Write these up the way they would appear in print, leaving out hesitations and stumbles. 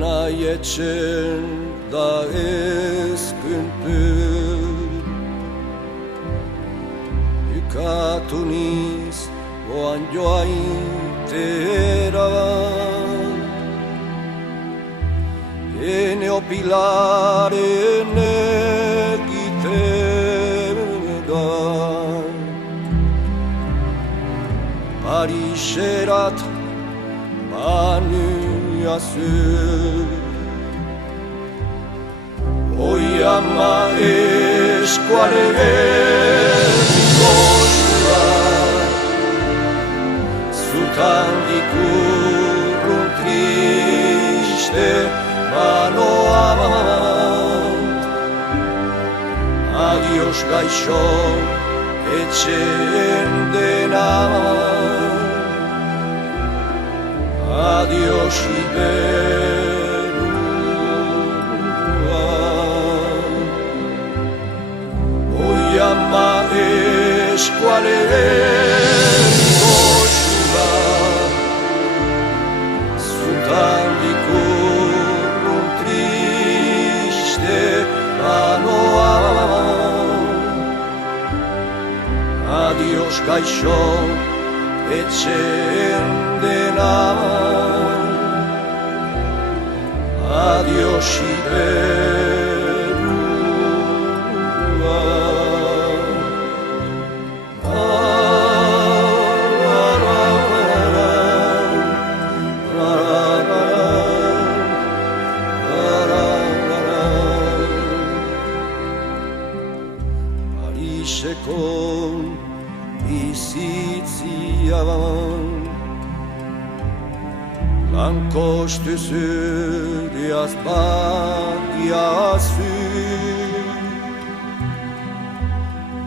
nahi etxen da ez puntu. Ukatu niz oan joaitera, ene opilaren egitera. Pariserat banuazu, oi ama eskuaren gozua, zutan dikurrun triste banoa. Adios gaixo etxen dena, adios iberua. Oi ama eskualen gozua, zutan dikurrun triste banoa. Adios gaixo etxen dena, adios iberua. Pariseko bizitzia lankostu zuriaz badiazu,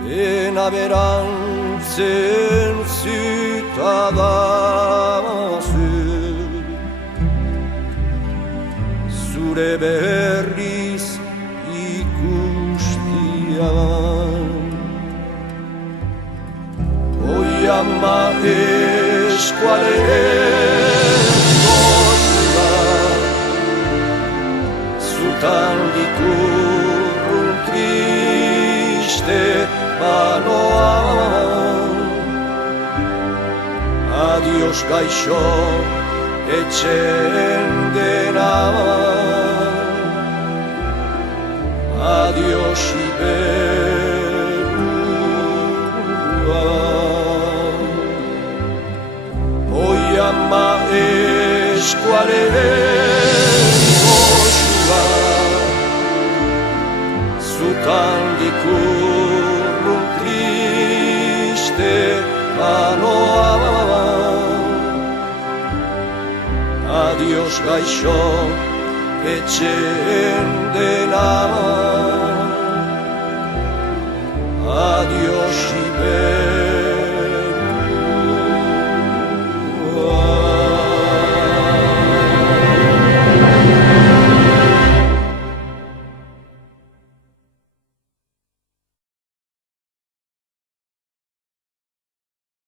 bena berantzen zutadazu, zure berriz ikustia. Oi ama eskualen gozua, zutan dikurrun triste banoa. Adios gaixo etxen dena, adios iberua. Oi ama eskualen gozua, zutan dikurrun triste banoa. Adios gaixo etxen dena, adios iberua.